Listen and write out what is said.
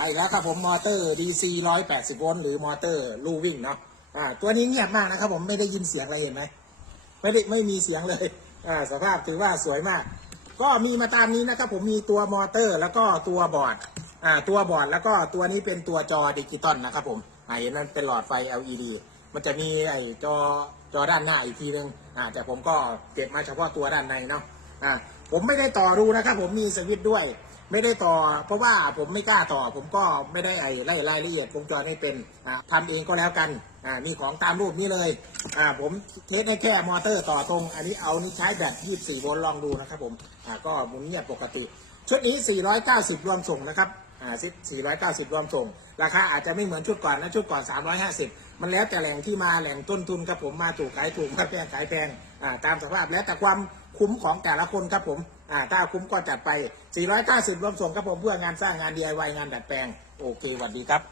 มาอีกแล้วครับผมมอเตอร์ DC 180โวลต์หรือมอเตอร์ลูวิ่งเนาะอ่าตัวนี้เงียบมากนะครับผมไม่ได้ยินเสียงอะไรเห็นไหมไม่ได้ไม่มีเสียงเลยอ่าสภาพถือว่าสวยมาก ก็มีมาตามนี้นะครับผมมีตัวมอเตอร์แล้วก็ตัวบอร์ดอ่าตัวบอร์ดแล้วก็ตัวนี้เป็นตัวจอดิจิตอลนะครับผมอ่าเห็นนั่นเป็นหลอดไฟ LED มันจะมีไอ้จอจอด้านหน้าอีกทีนึงอ่าแต่ผมก็เก็บมาเฉพาะตัวด้านในเนาะอ่าผมไม่ได้ต่อรูนะครับผมมีสวิตช์ด้วย ไม่ได้ต่อ เพราะว่าผมไม่กล้าต่อ ผมก็ไม่ได้ไอ้ไล่รายละเอียดวงจรให้เป็นอ่าทำเองก็แล้วกันมีของตามรูปนี้เลยผมเทสให้แค่มอเตอร์ต่อตรง อันนี้เอานี่ใช้แบต24โวลต์ลองดูนะครับผมก็หมุนเงียบปกติ ชุดนี้ 490 รวมส่งนะครับอ่า490 รวมส่ง ราคาอาจจะไม่เหมือนชุดก่อนนะชุดก่อน 350 มันแล้วแต่แหล่งที่มาแหล่งต้นทุนครับผมมาถูกขายถูกมาแพงขายแพงตามสภาพแล้วแต่ความคุ้มของแต่ละคนครับผม อ่าถ้าคุ้มก็จัดไป 490 รวมส่งครับผมเพื่องานสร้างงาน DIY งานดัดแปลง โอเคสวัสดีครับ